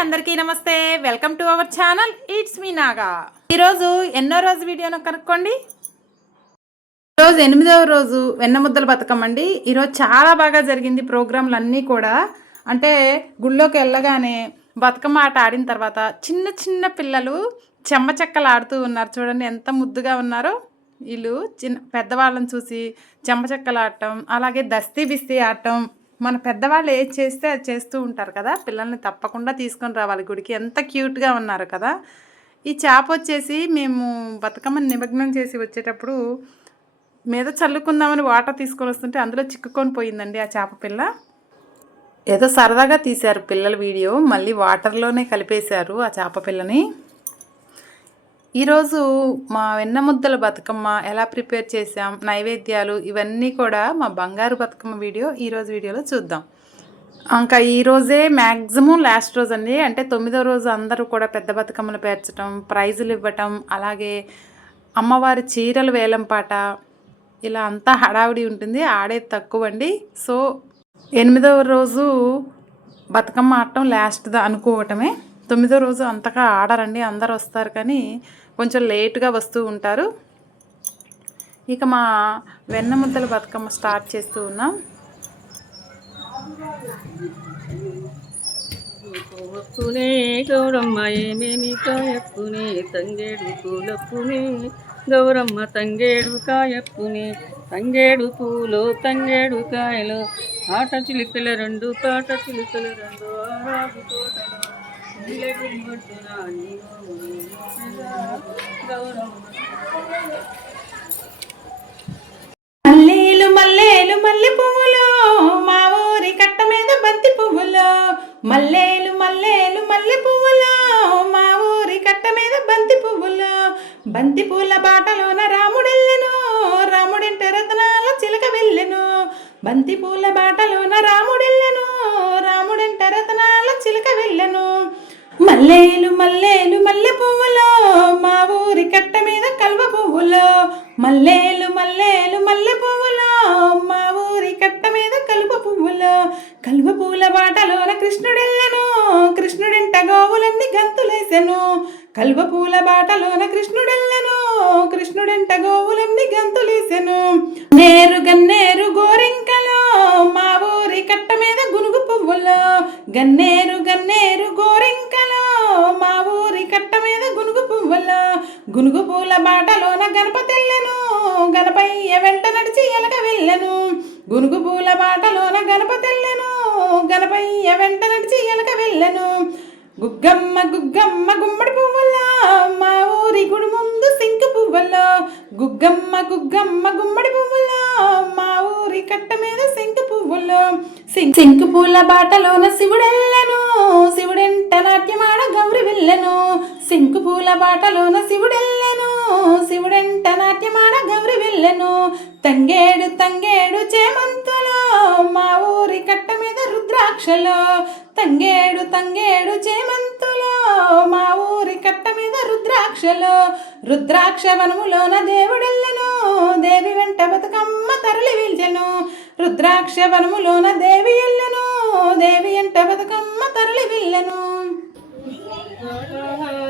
అందరికీ నమస్తే. Welcome to our channel it's me Naga ఈరోజు ఎన్నో రోజు వీడియోను కనుక్కోండి. ఈరోజు ఎనిమిదవ రోజు వెన్నముద్దల బతుకమ్మ అండి. ఈరోజు చాలా బాగా జరిగింది ప్రోగ్రాంలు అన్నీ కూడా. అంటే గుళ్ళోకి వెళ్ళగానే బతుకమ్మ ఆట ఆడిన తర్వాత చిన్న చిన్న పిల్లలు చెమ్మ చెక్కలు ఆడుతూ ఉన్నారు. చూడండి ఎంత ముద్దుగా ఉన్నారో. వీళ్ళు చిన్న పెద్దవాళ్ళని చూసి చెమ్మ చెక్కలు ఆడటం అలాగే దస్తీ బిస్తీ ఆడటం మన పెద్దవాళ్ళు ఏది చేస్తే అది చేస్తూ ఉంటారు కదా పిల్లల్ని తప్పకుండా తీసుకొని రావాలి గుడికి. ఎంత క్యూట్గా ఉన్నారు కదా. ఈ చేప వచ్చేసి మేము బతుకమ్మని నిమగ్నం చేసి వచ్చేటప్పుడు మీద చల్లుకుందామని వాటర్ తీసుకొని వస్తుంటే అందులో చిక్కుకొని పోయిందండి ఆ చేప పిల్ల. ఏదో సరదాగా తీశారు పిల్లల వీడియో మళ్ళీ వాటర్లోనే కలిపేశారు ఆ చేప పిల్లని. ఈరోజు మా వెన్న ముద్దల బతుకమ్మ ఎలా ప్రిపేర్ చేసాం నైవేద్యాలు ఇవన్నీ కూడా మా బంగారు బతుకమ్మ వీడియో ఈరోజు వీడియోలో చూద్దాం. ఇంకా ఈరోజే మ్యాక్సిమం లాస్ట్ రోజు అండి. అంటే తొమ్మిదో రోజు అందరూ కూడా పెద్ద బతుకమ్మలు పేర్చడం ప్రైజులు ఇవ్వటం అలాగే అమ్మవారి చీరలు వేలం పాట ఇలా అంతా హడావిడి ఉంటుంది. ఆడేది తక్కువ అండి. సో ఎనిమిదవ రోజు బతుకమ్మ ఆడటం లాస్ట్దా అనుకోవటమే. తొమ్మిదో రోజు అంతగా ఆడరండి. అందరు వస్తారు కానీ కొంచెం లేట్గా వస్తూ ఉంటారు. ఇక మా వెన్న ముద్దల బతుకమ్మ స్టార్ట్ చేస్తూ ఉన్నాం. పునే గౌరమ్మ ఏమేమి కాయప్పునే తంగేడు పూలప్పునే. గౌరమ్మ తంగేడు కాయప్పునే తంగేడు పూలు తంగేడు కాయలు. ఆట చిలుకల రెండు పాట చిలుకల రెండు ఆరాకు తోటలో. మల్లేలు మల్లేలు మల్లె పువ్వులు మా ఊరి కట్ట మీద బంతి పువ్వులు. మల్లేలు మల్లేలు మల్లె పువ్వులు మా ఊరి కట్ట మీద బంతి పువ్వులు. బంతి పూల బాటలోన రాముడెళ్ళెను రాముడింట రతనాల చిలక వెళ్ళెను. బంతి పూల బాటలోన రాముడెళ్ళెను మల్లేలు మల్లేలు మల్లె పువ్వులు మా ఊరి కట్ట మీద కల్వ పువ్వులు. మల్లేలు మల్లేలు మల్లె పువ్వులు మా ఊరి కట్ట మీద కలువ పువ్వులు. కలువ పూల బాటలోన కృష్ణుడెళ్ళను కృష్ణుడింట గోవులన్నీ గంతులేసెను. కలువ పూల బాటలోన కృష్ణుడెళ్ళను కృష్ణుడింట గోవులన్నీ గంతులేసెను. నేరు గన్నేరు గోరింకలో మా ఊరి కట్ట మీద గునుగు పువ్వులు. గన్నేరు గన్నేరు గోరింక గునుగు పూల బాటలోన గణపతెళ్ళెను గణపయ్య వెంట నడిచి ఎలక వెళ్ళెను. గునుగు పూల బాటలోన గణపతెళ్ళెను గణపయ్య వెంట నడిచి ఎలక వెళ్ళెను. గుగ్గమ్మ గుగ్గమ్మ గుమ్మడి పువ్వుల మా ఊరి గుడి ముందు సింక పువ్వుల గుగ్గమ్మ గుగ్గమ్మ గుమ్మడి పువ్వుల మా ఊరి కట్ట మీద సింక పువ్వులు సింకు పూల బాటలోన శివుడెళ్ళెను. శివుడెంట నాట్యమాడ గౌరి వెళ్ళను. సింకు పూల బాటలోన శివుడెల్లెను శివుడెంట నాట్యమాడ గౌరి వెళ్ళెను. తంగేడు తంగేడు చేమంతులో మా ఊరి కట్ట మీద రుద్రాక్షలో. తంగేడు తంగేడు చేమంతులో మా ఊరి కట్ట మీద రుద్రాక్షలో. రుద్రాక్ష వనములోన దేవుడెల్లెను దేవి వెంట బతుకమ్మ తరలి వీల్చెను. రుద్రాక్ష వనములోన దేవి ఎల్లెను దేవి వెంట బతుకమ్మ తరలి వెళ్ళెను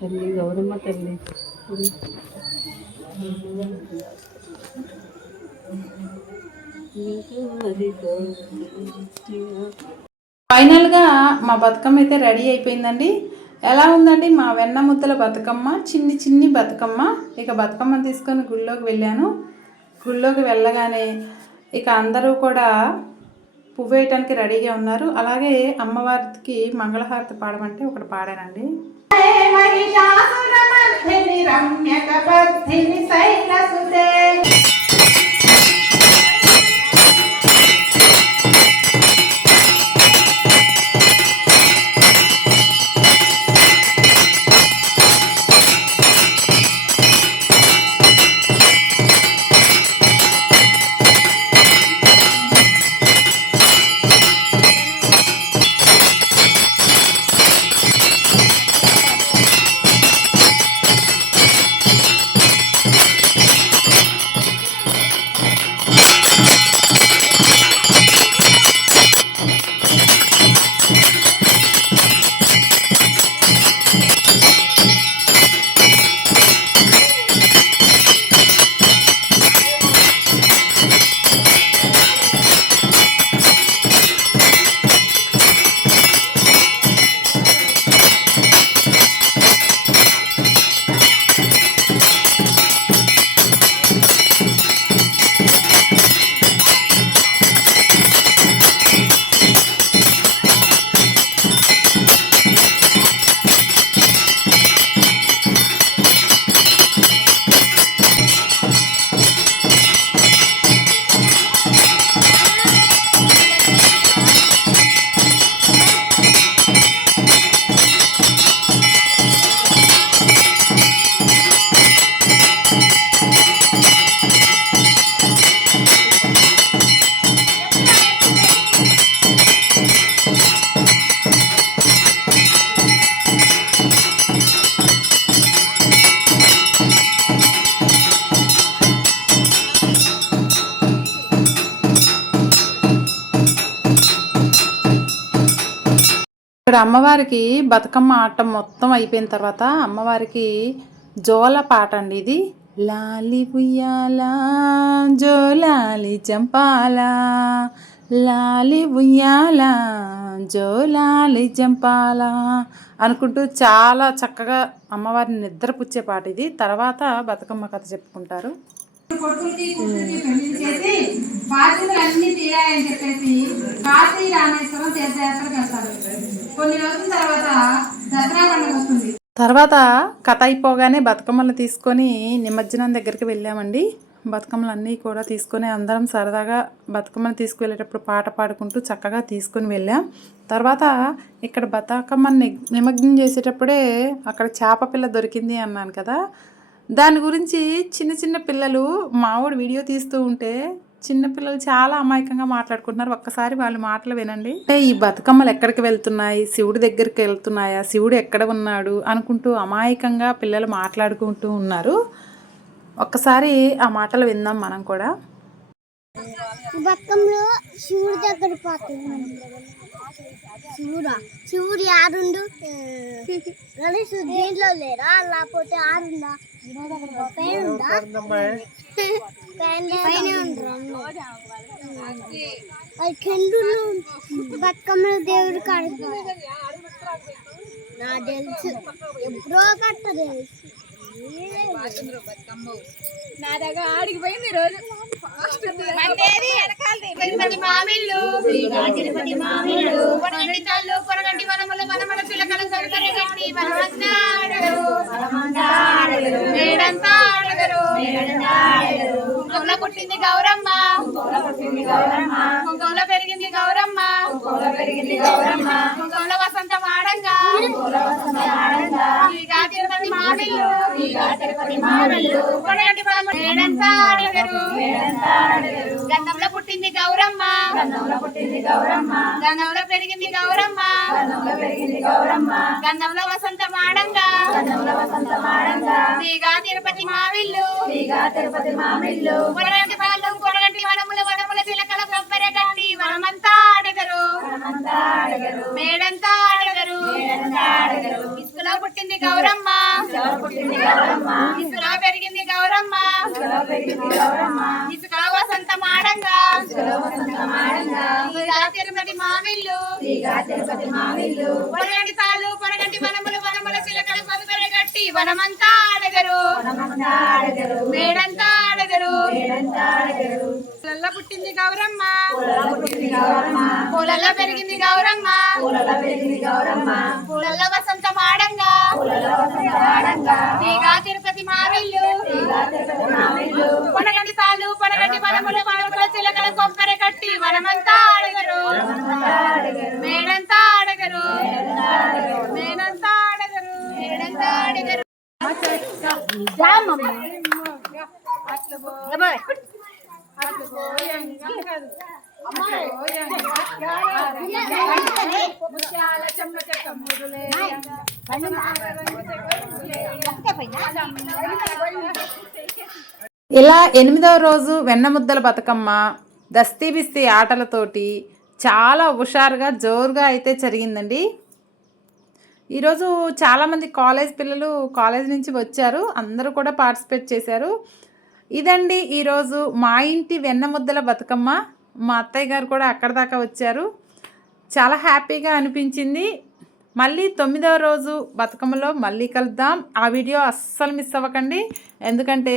తల్లి గౌరమ్మ తల్లి. ఫైనల్గా మా బతుకమ్మ అయితే రెడీ అయిపోయిందండి. ఎలా ఉందండి మా వెన్న ముద్దల బతుకమ్మ? చిన్ని చిన్ని బతుకమ్మ. ఇక బతుకమ్మ తీసుకొని గుళ్ళోకి వెళ్ళాను. గుళ్ళోకి వెళ్ళగానే ఇక అందరూ కూడా పువ్వు వేయటానికి రెడీగా ఉన్నారు. అలాగే అమ్మవారికి మంగళహారతి పాడమంటే ఒకటి పాడానండి. ఇక్కడ అమ్మవారికి బతుకమ్మ ఆట మొత్తం అయిపోయిన తర్వాత అమ్మవారికి జోల పాట అండి ఇది. లాలి ఉయ్యాలా జోలాలి చంపాలా లాలి ఉయ్యాలా జోలాలి చంపాలా అనుకుంటూ చాలా చక్కగా అమ్మవారిని నిద్రపుచ్చే పాట ఇది. తర్వాత బతుకమ్మ కథ చెప్పుకుంటారు. కొడుకులకి కూతురికి పెళ్ళి చేసి బాధ్యతలు అన్ని తీయాలని చెప్పేసి కాశీ రామేశ్వరం తీర్థయాత్రకు వెళ్తారు కొన్ని రోజుల తర్వాత దసరా పండుగ వస్తుంది. తర్వాత కథ అయిపోగానే బతుకమ్మలు తీసుకొని నిమజ్జనం దగ్గరికి వెళ్ళామండి. బతుకమ్మలు అన్నీ కూడా తీసుకొని అందరం సరదాగా బతుకమ్మను తీసుకువెళ్ళేటప్పుడు పాట పాడుకుంటూ చక్కగా తీసుకొని వెళ్ళాం. తర్వాత ఇక్కడ బతుకమ్మని నిమగ్నం చేసేటప్పుడే అక్కడ చేప పిల్ల దొరికింది అన్నాను కదా. దాని గురించి చిన్న చిన్న పిల్లలు మావాడు వీడియో తీస్తూ ఉంటే చిన్నపిల్లలు చాలా అమాయకంగా మాట్లాడుకుంటున్నారు. ఒక్కసారి వాళ్ళ మాటలు వినండి. అంటే ఈ బతుకమ్మలు ఎక్కడికి వెళ్తున్నాయి? శివుడి దగ్గరికి వెళ్తున్నాయా? శివుడు ఎక్కడ ఉన్నాడు? అనుకుంటూ అమాయకంగా పిల్లలు మాట్లాడుకుంటూ ఉన్నారు. ఒక్కసారి ఆ మాటలు విందాం మనం కూడా. బతుకంలో శివుడి దగ్గర పోతుంది శివుడా? శివుడు ఆరుండు గణేష్ దీంట్లో లేరా లేకపోతే ఆరుందా పైన ఉందా పైన ఉండరా అది కెండులు బతుకమ్మల దేవుడి కాడికి నా తెలుసు. ఎప్పుడో కట్ట తెలుసు నా దగ్గర ఆడికి పోయింది రోజు తిరుపతి మామిళ్ళు. తిరుపతి మామిళ్ళు. పొరగంటి తాళ్ళు పొరగంటి వనములు వనముల పిల్లకల సొంతరి గట్టి వనమంతా ఆడగరు మేడంతా ఆడగరు కుంకుమలో పుట్టింది గౌరమ్మ. పెరిగింది గౌరమ్మ. వసంతం ఆడంగా ఈగా తిరుపతి మామిళ్ళు. గంధంలో పుట్టింది గౌరమ్మ. గంధంలో పెరిగింది గౌరమ్మ. గంధంలో వసంత మాడంగా తీగా తిరుపతి మావిల్లు కొనగంటి పాలు కొనగంటి వనముల వనముల చిలకల కొబ్బరి గట్టి వనమంతా ఆడగరు మేడంతా ఆడగరు ఇసుకలో పుట్టింది గౌరమ్మ. ఇసుకలో పెరిగింది గౌరమ్మ. ఇసుకలో వసంత మాడంగా తిరుపతి మావిల్లు పొరగంటి తాళ్ళు పొరగంటి కొబ్బరి గట్టి వనమంతా అడగరు. మేడంతా అడగరు. పూలల్లో పుట్టింది గౌరమ్మ. పూలల్లో పెరిగింది గౌరమ్మ. పూలల్లో వసంత మాడంగా. తీగా తిరుపతి మావిల్లు పొనగంటి తాళ్ళు పొనగంటి వనములు వనముల చిలకల కొబ్బరి కట్టి వనమంతా అడగరు. మేడంతా అడగరు. ఇలా ఎనిమిదవ రోజు వెన్నముద్దల బతుకమ్మ దస్తీ బిస్తీ ఆటలతోటి చాలా హుషారుగా జోరుగా అయితే జరిగిందండి. ఈరోజు చాలామంది కాలేజ్ పిల్లలు కాలేజ్ నుంచి వచ్చారు అందరూ కూడా పార్టిసిపేట్ చేశారు. ఇదండి ఈరోజు మా ఇంటి వెన్నముద్దల బతుకమ్మ. మా అత్తయ్య గారు కూడా అక్కడ దాకా వచ్చారు. చాలా హ్యాపీగా అనిపించింది. మళ్ళీ తొమ్మిదవ రోజు బతుకమ్మలో మళ్ళీ కలుద్దాం. ఆ వీడియో అస్సలు మిస్ అవ్వకండి. ఎందుకంటే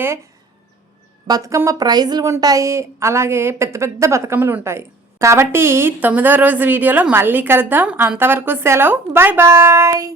బతుకమ్మ ప్రైజులు ఉంటాయి అలాగే పెద్ద పెద్ద బతుకమ్మలు ఉంటాయి. కాబట్టి తొమ్మిదవ రోజు వీడియోలో మళ్ళీ కలుద్దాం. అంతవరకు సెలవు. Bye bye.